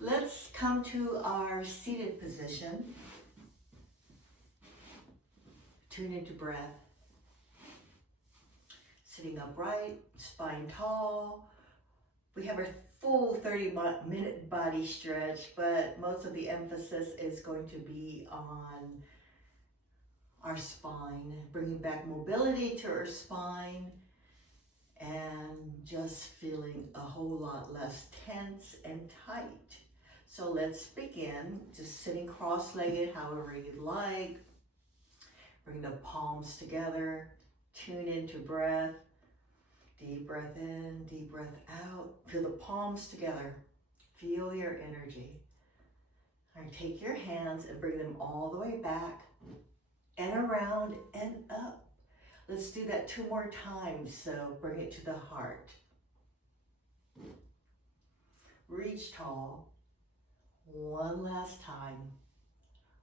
Let's come to our seated position. Tune into breath. Sitting upright, spine tall. We have our full 30-minute body stretch, but most of the emphasis is going to be on our spine, bringing back mobility to our spine and just feeling a whole lot less tense and tight. So let's begin, just sitting cross-legged, however you'd like. Bring the palms together, tune into breath. Deep breath in, deep breath out. Feel the palms together. Feel your energy. All right, take your hands and bring them all the way back and around and up. Let's do that 2 more times. So bring it to the heart. Reach tall. 1 last time.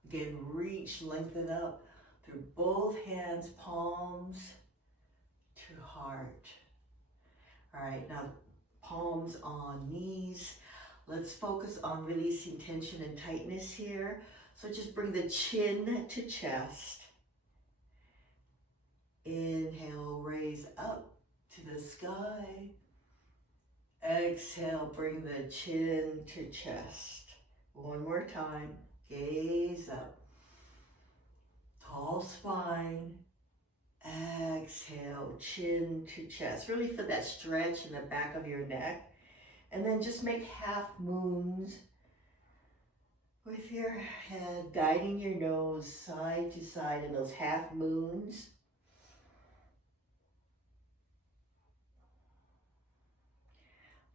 Again, reach, lengthen up through both hands, palms to heart. All right, now palms on knees. Let's focus on releasing tension and tightness here. So just bring the chin to chest. Inhale, raise up to the sky. Exhale, bring the chin to chest. 1 more time, gaze up. Tall spine. Exhale, chin to chest. Really feel that stretch in the back of your neck. And then just make half moons with your head guiding your nose side to side in those half moons.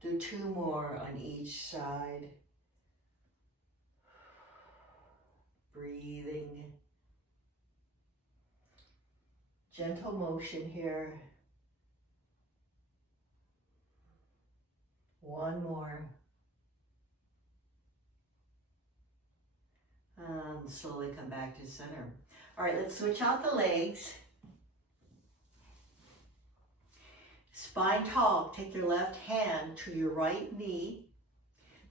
Do 2 more on each side. Breathing. Gentle motion here. 1 more. And slowly come back to center. All right, let's switch out the legs. Spine tall. Take your left hand to your right knee.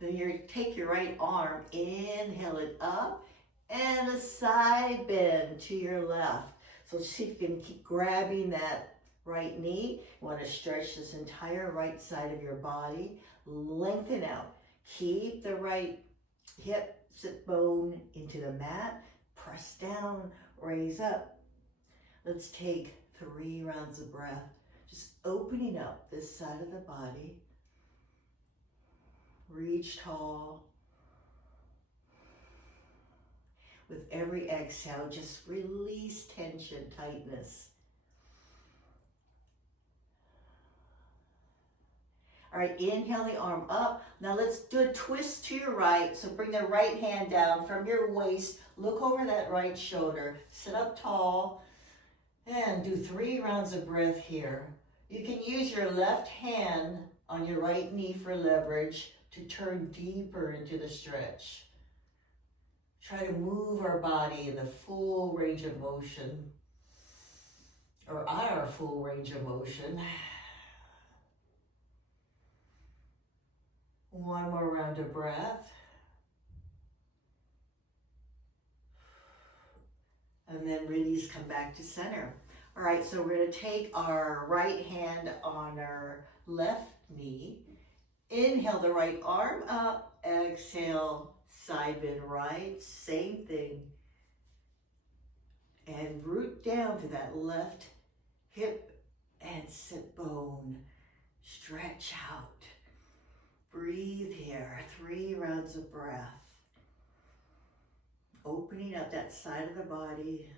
Then you take your right arm, inhale it up, and a side bend to your left. So see if you can keep grabbing that right knee. You want to stretch this entire right side of your body. Lengthen out. Keep the right hip, sit bone into the mat. Press down, raise up. Let's take 3 rounds of breath. Just opening up this side of the body. Reach tall. With every exhale, just release tension, tightness. All right, inhale the arm up. Now let's do a twist to your right. So bring the right hand down from your waist. Look over that right shoulder. Sit up tall and do 3 rounds of breath here. You can use your left hand on your right knee for leverage to turn deeper into the stretch. Try to move our body in the full range of motion, or our full range of motion. 1 more round of breath. And then release, come back to center. All right, so we're gonna take our right hand on our left knee. Inhale the right arm up, exhale, side bend right, same thing. And root down to that left hip and sit bone. Stretch out. Breathe here, 3 rounds of breath. Opening up that side of the body.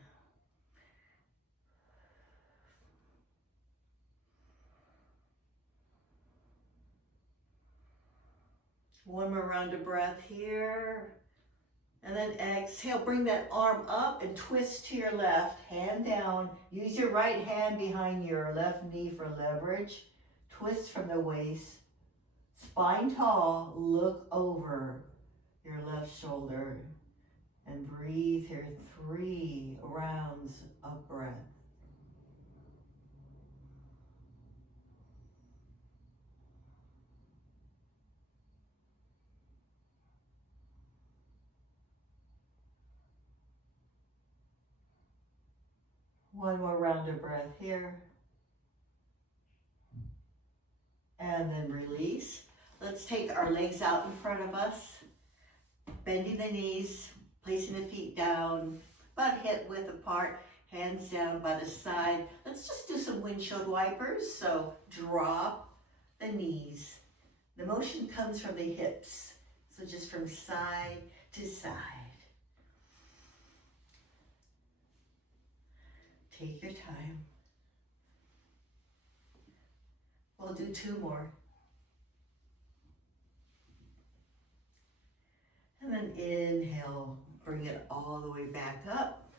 One more round of breath here. And then exhale, bring that arm up and twist to your left, hand down. Use your right hand behind your left knee for leverage. Twist from the waist. Spine tall, look over your left shoulder. And breathe here, 3 rounds of breath. One more round of breath here. And then release. Let's take our legs out in front of us, bending the knees, placing the feet down, about hip width apart, hands down by the side. Let's just do some windshield wipers. So drop the knees. The motion comes from the hips. So just from side to side. Take your time. We'll do 2 more. And then inhale, bring it all the way back up.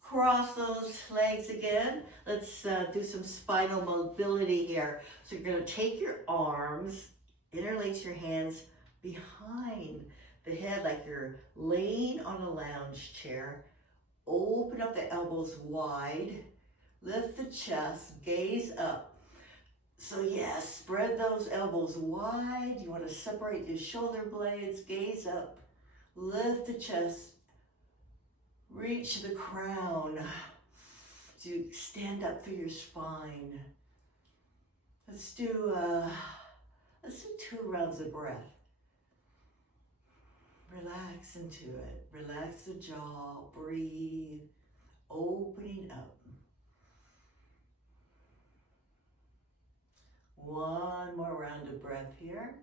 Cross those legs again. Let's do some spinal mobility here. So you're gonna take your arms, interlace your hands behind the head like you're laying on a lounge chair. Open up the elbows wide. Lift the chest, gaze up. So yes, spread those elbows wide. You want to separate the shoulder blades, gaze up. Lift the chest. Reach the crown. So you stand up through your spine. Let's do 2 rounds of breath. Relax into it. Relax the jaw. Breathe. Opening up. 1 more round of breath here.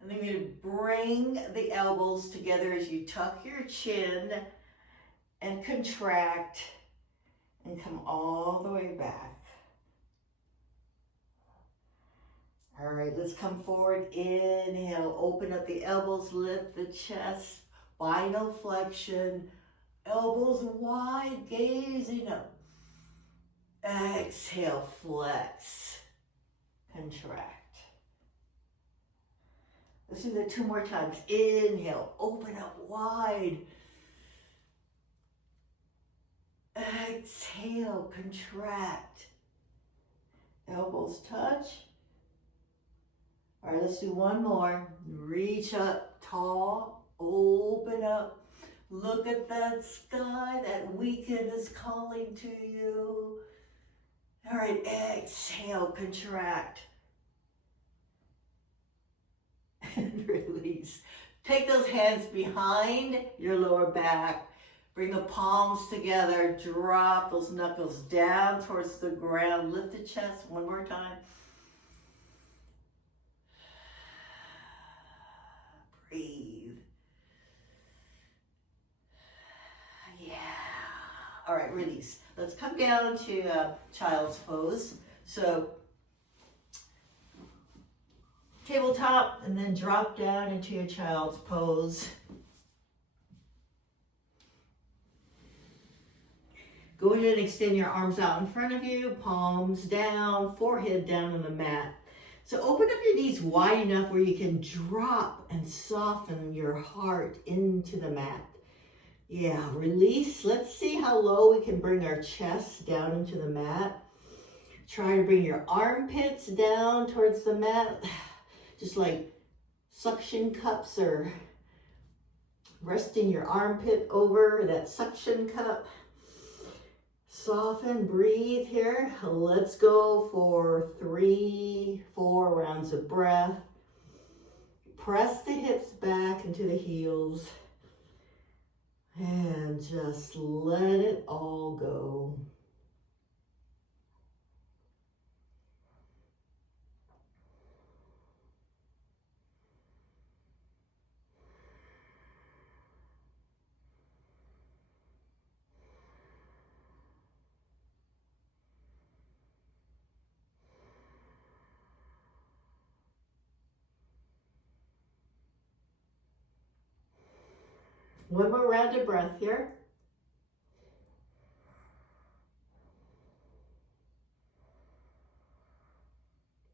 And then you're going to bring the elbows together as you tuck your chin and contract and come all the way back. All right, let's come forward. Inhale, open up the elbows, lift the chest, spinal flexion, elbows wide, gazing up. Exhale, flex, contract. Let's do that 2 more times. Inhale, open up wide. Exhale, contract. Elbows touch. All right, let's do 1 more. Reach up tall, open up. Look at that sky. That weekend is calling to you. All right, exhale, contract. And release. Take those hands behind your lower back. Bring the palms together. Drop those knuckles down towards the ground. Lift the chest 1 more time. Breathe. Yeah. All right, release. Let's come down to child's pose. So tabletop and then drop down into your child's pose. Go ahead and extend your arms out in front of you, palms down, forehead down on the mat. So open up your knees wide enough where you can drop and soften your heart into the mat. Yeah, release. Let's see how low we can bring our chest down into the mat. Try to bring your armpits down towards the mat, just like suction cups or resting your armpit over that suction cup. Soften, breathe here. Let's go for 3, 4 rounds of breath. Press the hips back into the heels and just let it all go. One more round of breath here.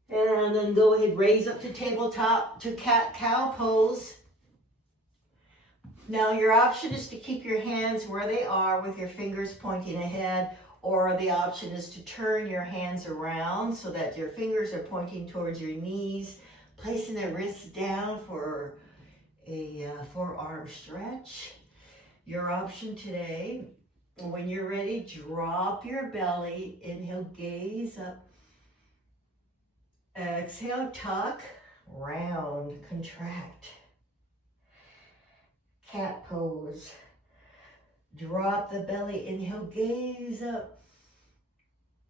And then go ahead, raise up to tabletop to cat-cow pose. Now your option is to keep your hands where they are with your fingers pointing ahead, or the option is to turn your hands around so that your fingers are pointing towards your knees, placing the wrists down for a forearm stretch. Your option today And when you're ready, drop your belly. Inhale, gaze up. Exhale, tuck, round, contract. Cat pose. Drop the belly. Inhale, gaze up.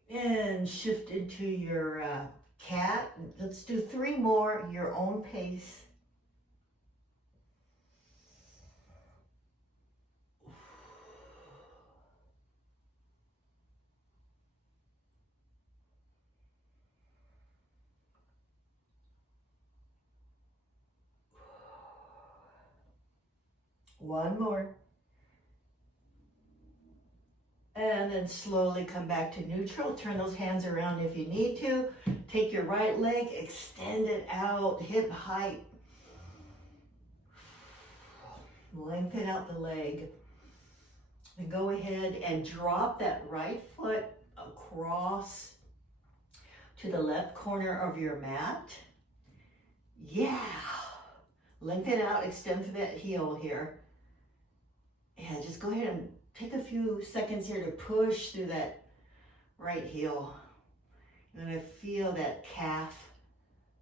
And shift into your cat. Let's do 3 more, your own pace. One more. And then slowly come back to neutral. Turn those hands around if you need to. Take your right leg, extend it out, hip height. Lengthen out the leg. And go ahead and drop that right foot across to the left corner of your mat. Yeah. Lengthen out, extend through that heel here. Yeah, just go ahead and take a few seconds here to push through that right heel. You're gonna feel that calf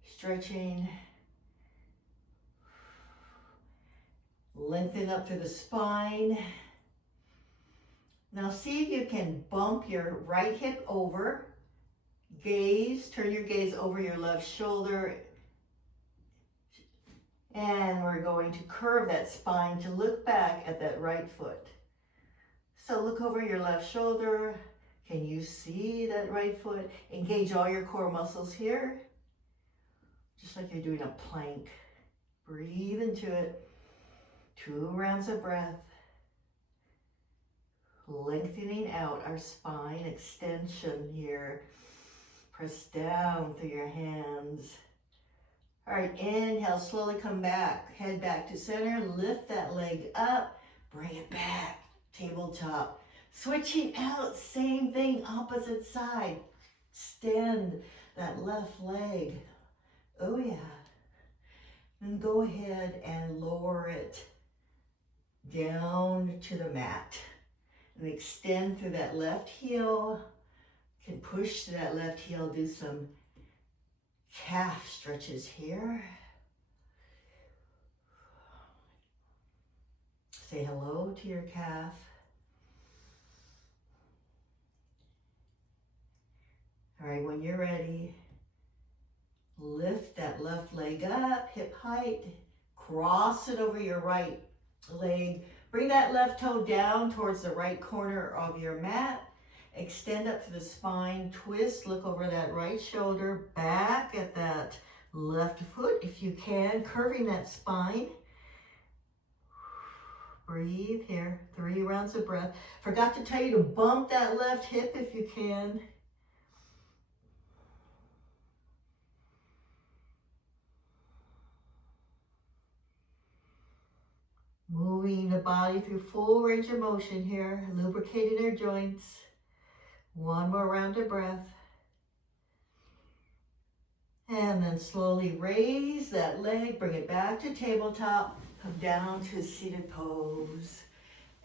stretching. Lengthen up through the spine. Now see if you can bump your right hip over. Gaze, turn your gaze over your left shoulder. And we're going to curve that spine to look back at that right foot. So look over your left shoulder. Can you see that right foot? Engage all your core muscles here. Just like you're doing a plank. Breathe into it. 2 rounds of breath. Lengthening out our spine extension here. Press down through your hands. All right, inhale, slowly come back. Head back to center, lift that leg up, bring it back, tabletop. Switching out, same thing, opposite side. Extend that left leg. Oh yeah. Then go ahead and lower it down to the mat. And extend through that left heel. You can push to that left heel, do some calf stretches here. Say hello to your calf. All right, when you're ready, lift that left leg up, hip height, cross it over your right leg. Bring that left toe down towards the right corner of your mat. Extend up to the spine, twist, look over that right shoulder, back at that left foot if you can, curving that spine. Breathe here, 3 rounds of breath. Forgot to tell you to bump that left hip if you can. Moving the body through full range of motion here, lubricating our joints. 1 more round of breath. And then slowly raise that leg, bring it back to tabletop, come down to seated pose.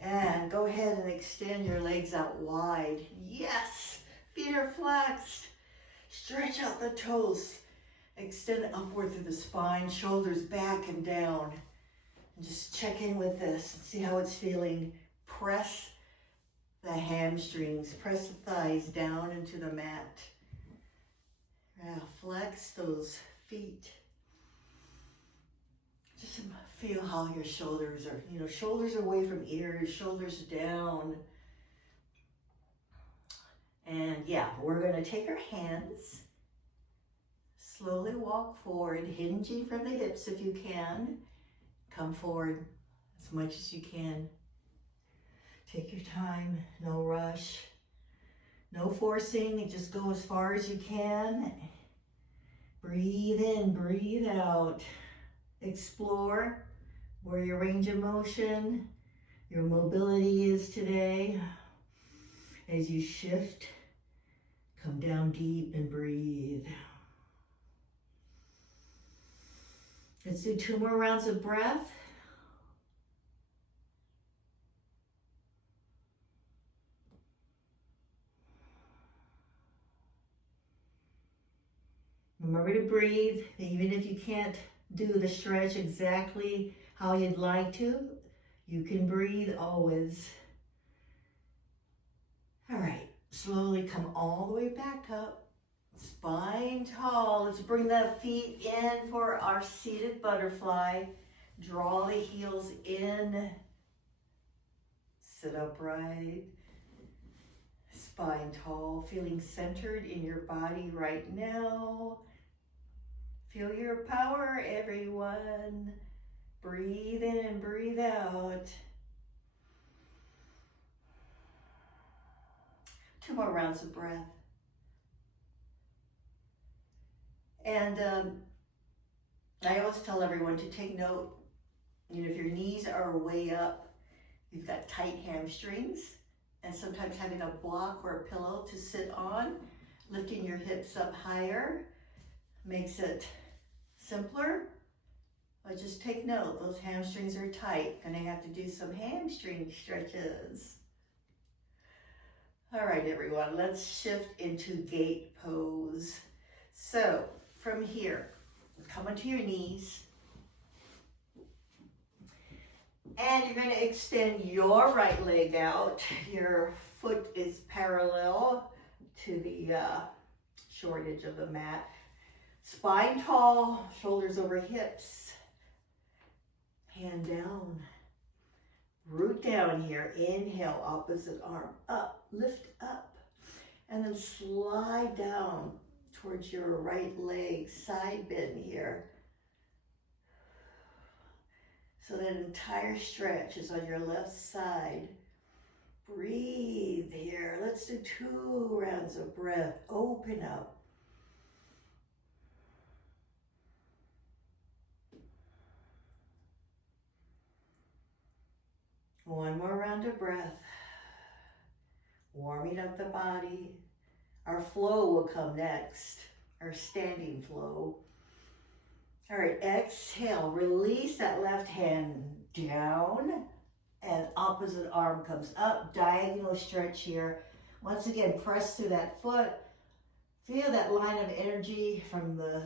And go ahead and extend your legs out wide. Yes, feet are flexed. Stretch out the toes. Extend upward through the spine, shoulders back and down. And just check in with this and see how it's feeling. Press the hamstrings, press the thighs down into the mat. Now flex those feet. Just feel how your shoulders are, shoulders away from ears, shoulders down. And yeah, we're gonna take our hands, slowly walk forward, hinging from the hips if you can. Come forward as much as you can. Take your time, no rush, no forcing, just go as far as you can. Breathe in, breathe out. Explore where your range of motion, your mobility is today. As you shift, come down deep and breathe. Let's do 2 more rounds of breath. Remember to breathe, even if you can't do the stretch exactly how you'd like to, you can breathe always. All right, slowly come all the way back up, spine tall. Let's bring the feet in for our seated butterfly. Draw the heels in, sit upright, spine tall, feeling centered in your body right now. Feel your power, everyone. Breathe in and breathe out. 2 more rounds of breath. And I always tell everyone to take note, if your knees are way up, you've got tight hamstrings, and sometimes having a block or a pillow to sit on, lifting your hips up higher makes it simpler. But just take note, those hamstrings are tight. Gonna have to do some hamstring stretches. All right, everyone, let's shift into gate pose. So from here, come onto your knees. And you're gonna extend your right leg out. Your foot is parallel to the short edge of the mat. Spine tall, shoulders over hips. Hand down. Root down here. Inhale, opposite arm up, lift up. And then slide down towards your right leg, side bend here. So that entire stretch is on your left side. Breathe here. Let's do 2 rounds of breath. Open up. One more round of breath. Warming up the body. Our flow will come next, our standing flow. All right, exhale, release that left hand down and opposite arm comes up, diagonal stretch here. Once again, press through that foot. Feel that line of energy from the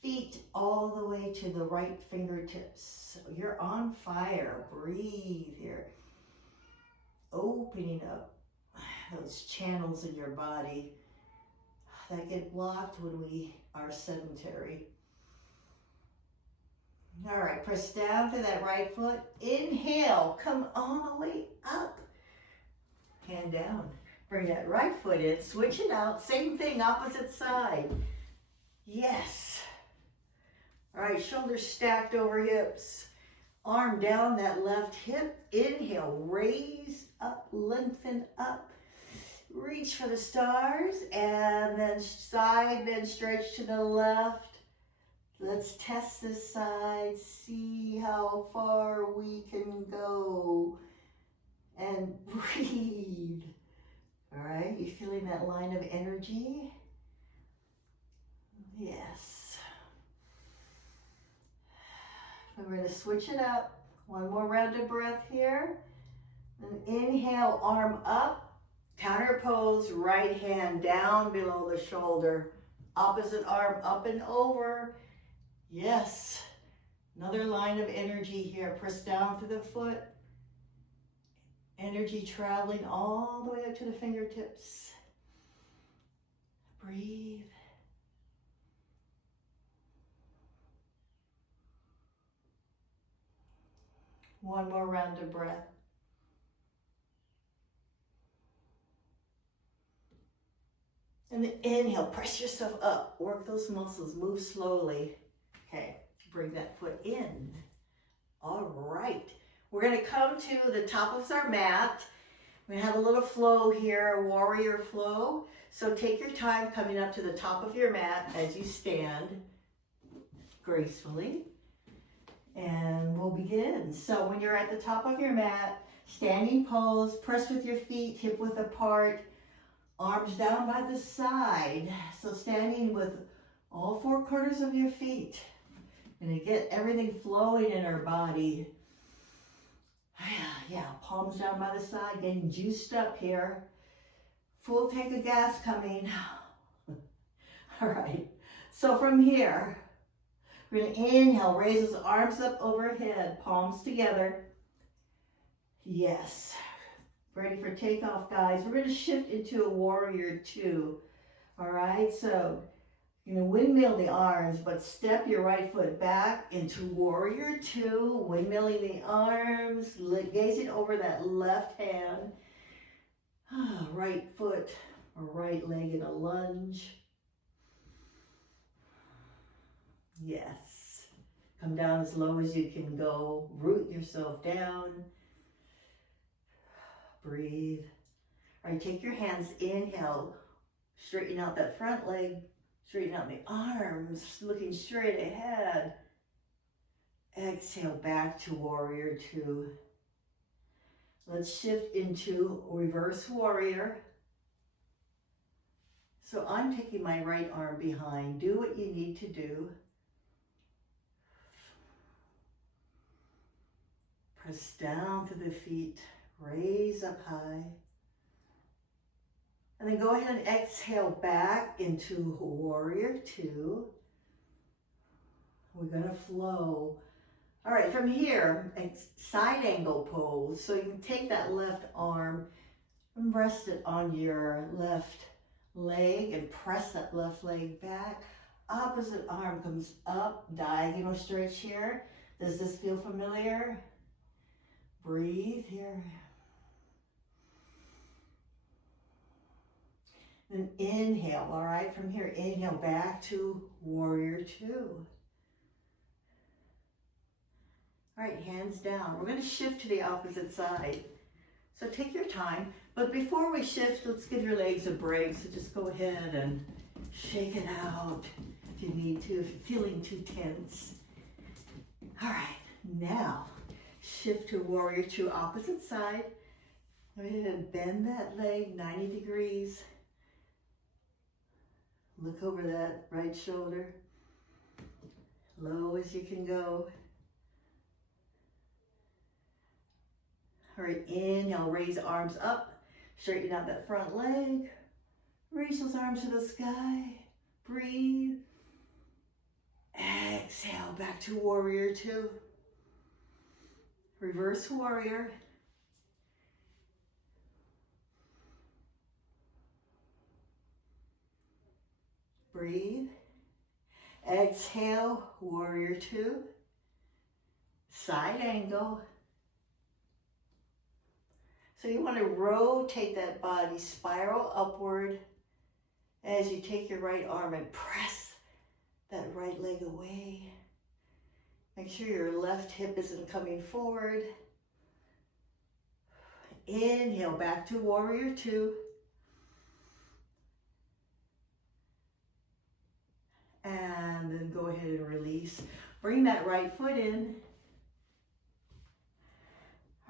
feet all the way to the right fingertips. You're on fire. Breathe here. Opening up those channels in your body that get blocked when we are sedentary. All right, press down to that right foot. Inhale, come all the way up. Hand down. Bring that right foot in, switch it out. Same thing, opposite side. Yes. All right, shoulders stacked over hips. Arm down that left hip. Inhale, raise up, lengthen up. Reach for the stars, and then side bend, stretch to the left. Let's test this side, see how far we can go. And breathe. All right, you feeling that line of energy? Yes. We're going to switch it up. One more round of breath here. Then inhale, arm up. Counter pose, right hand down below the shoulder. Opposite arm up and over. Yes. Another line of energy here. Press down through the foot. Energy traveling all the way up to the fingertips. Breathe. One more round of breath. And then inhale, press yourself up. Work those muscles, move slowly. Okay, bring that foot in. All right. We're gonna come to the top of our mat. We're gonna have a little flow here, a warrior flow. So take your time coming up to the top of your mat as you stand gracefully. And we'll begin. So when you're at the top of your mat, standing pose, press with your feet hip width apart, arms down by the side. So standing with all 4 corners of your feet. Gonna get everything flowing in our body. Yeah, palms down by the side, getting juiced up here. Full tank of gas coming. All right, So from here, we're going to inhale, raise those arms up overhead, palms together. Yes. Ready for takeoff, guys. We're going to shift into a warrior two. All right, so you're going to windmill the arms, but step your right foot back into warrior two, windmilling the arms, gazing over that left hand. Right foot or right leg in a lunge. Yes. Come down as low as you can go. Root yourself down. Breathe. All right, take your hands, inhale. Straighten out that front leg. Straighten out the arms, looking straight ahead. Exhale back to warrior two. Let's shift into reverse warrior. So I'm taking my right arm behind. Do what you need to do. Press down to the feet. Raise up high. And then go ahead and exhale back into warrior two. We're going to flow. All right, from here, side angle pose. So you can take that left arm and rest it on your left leg and press that left leg back. Opposite arm comes up, diagonal stretch here. Does this feel familiar? Breathe here. Then inhale, all right? From here, inhale back to warrior two. All right, hands down. We're going to shift to the opposite side. So take your time. But before we shift, let's give your legs a break. So just go ahead and shake it out if you need to, if you're feeling too tense. All right, now shift to warrior two, opposite side. Go ahead and bend that leg 90 degrees. Look over that right shoulder. Low as you can go. All right, inhale, raise arms up. Straighten out that front leg. Reach those arms to the sky. Breathe. Exhale, back to warrior two. Reverse warrior. Breathe. Exhale, warrior two. Side angle. So you want to rotate that body, spiral upward as you take your right arm and press that right leg away. Make sure your left hip isn't coming forward. Inhale, back to warrior two. And then go ahead and release. Bring that right foot in.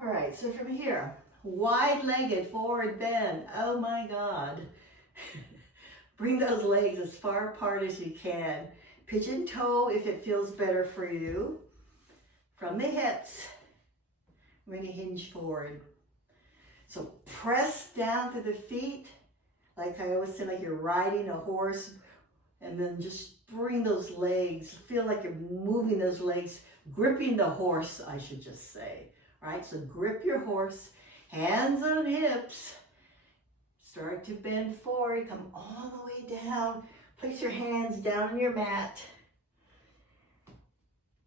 All right, so from here, wide-legged forward bend. Oh my God. Bring those legs as far apart as you can. Pigeon toe if it feels better for you. From the hips, we're going to hinge forward. So press down to the feet, like I always say, like you're riding a horse, and then just bring those legs, feel like you're moving those legs, gripping the horse, I should just say. All right, so grip your horse, hands on hips, start to bend forward, come all the way down, place your hands down on your mat,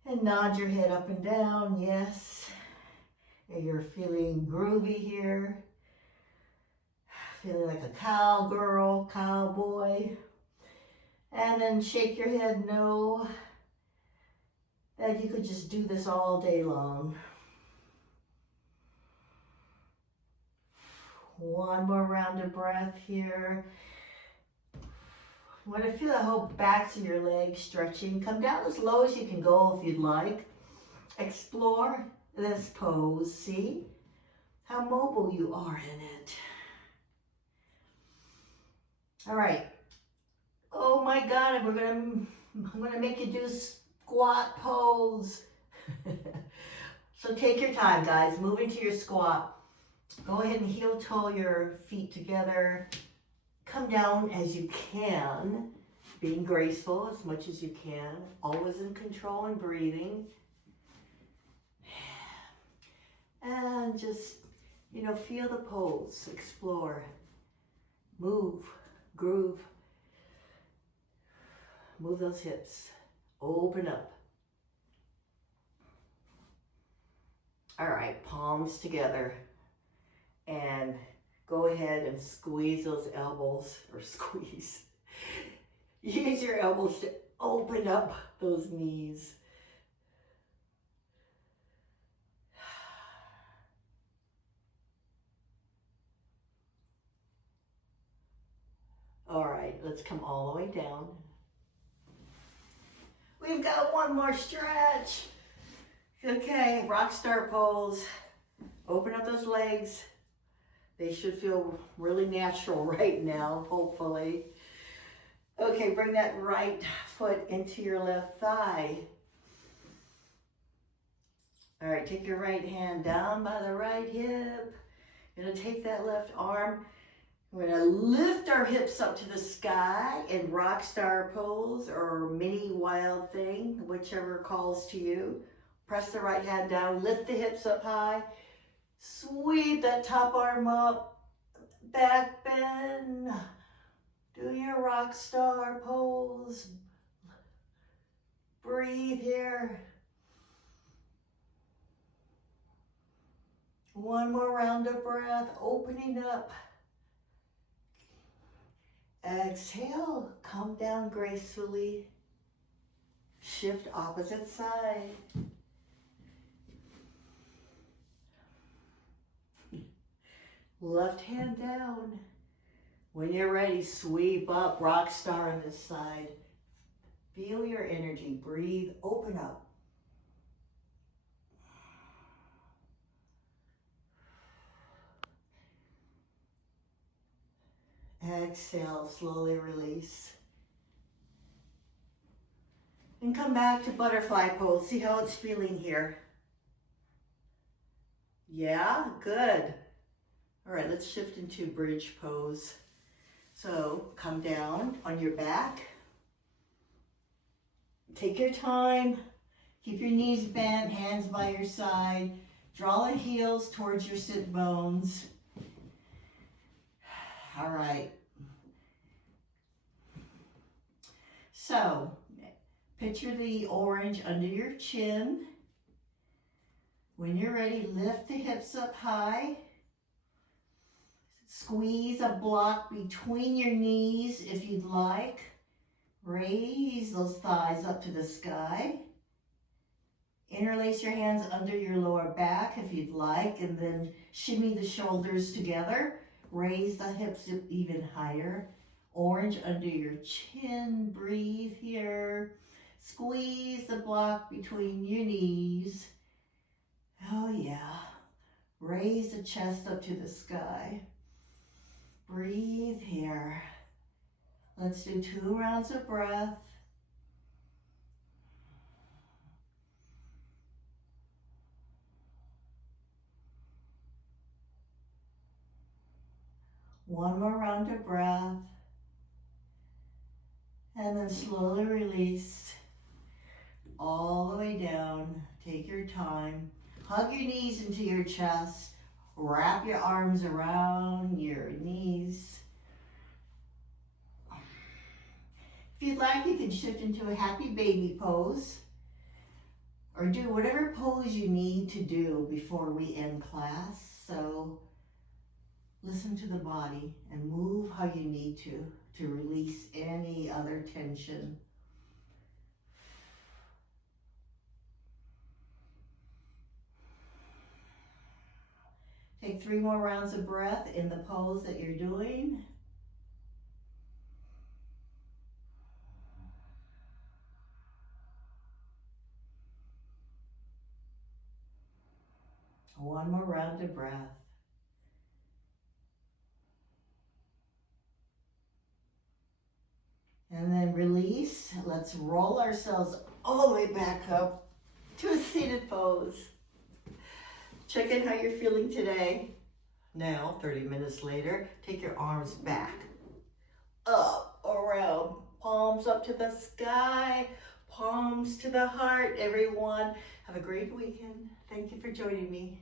and nod your head up and down, yes. And you're feeling groovy here, feeling like a cowgirl, cowboy. And then shake your head no, that you could just do this all day long. One more round of breath here. You want to feel the whole backs of your legs stretching. Come down as low as you can go if you'd like. Explore this pose. See how mobile you are in it. All right. Oh my God, I'm gonna make you do squat pose. So take your time, guys. Move into your squat. Go ahead and heel toe your feet together. Come down as you can. being graceful as much as you can, always in control and breathing. And just, feel the pose, explore, move, groove. Move those hips, open up. All right, palms together. And go ahead and squeeze those elbows, or squeeze. Use your elbows to open up those knees. All right, let's come all the way down. We've got one more stretch. Okay, rock star pose. Open up those legs. They should feel really natural right now, hopefully. Okay, bring that right foot into your left thigh. All right, take your right hand down by the right hip. You're gonna take that left arm. We're gonna lift our hips up to the sky in rock star pose or mini wild thing, whichever calls to you. Press the right hand down, lift the hips up high. Sweep that top arm up, back bend. Do your rock star pose. Breathe here. One more round of breath, opening up. Exhale, come down gracefully. Shift opposite side. Left hand down. When you're ready, sweep up, rock star on this side. Feel your energy, breathe, open up. Exhale, slowly release. And come back to butterfly pose. See how it's feeling here. Yeah, good. All right, let's shift into bridge pose. So come down on your back. Take your time. Keep your knees bent, hands by your side. Draw the heels towards your sit bones. All right. So, picture the orange under your chin. When you're ready, lift the hips up high. Squeeze a block between your knees if you'd like. Raise those thighs up to the sky. Interlace your hands under your lower back if you'd like, and then shimmy the shoulders together. Raise the hips even higher. Orange under your chin. Breathe here. Squeeze the block between your knees. Oh yeah. Raise the chest up to the sky. Breathe here. Let's do 2 rounds of breath. One more round of breath. And then slowly release all the way down. Take your time. Hug your knees into your chest. Wrap your arms around your knees. If you'd like, you can shift into a happy baby pose or do whatever pose you need to do before we end class. So listen to the body and move how you need to release any other tension. Take 3 more rounds of breath in the pose that you're doing. One more round of breath. And then release. Let's roll ourselves all the way back up to a seated pose. Check in how you're feeling today. Now, 30 minutes later, take your arms back, up, around, palms Palms up to the sky, palms to the heart. Everyone, have a great weekend. Thank you for joining me.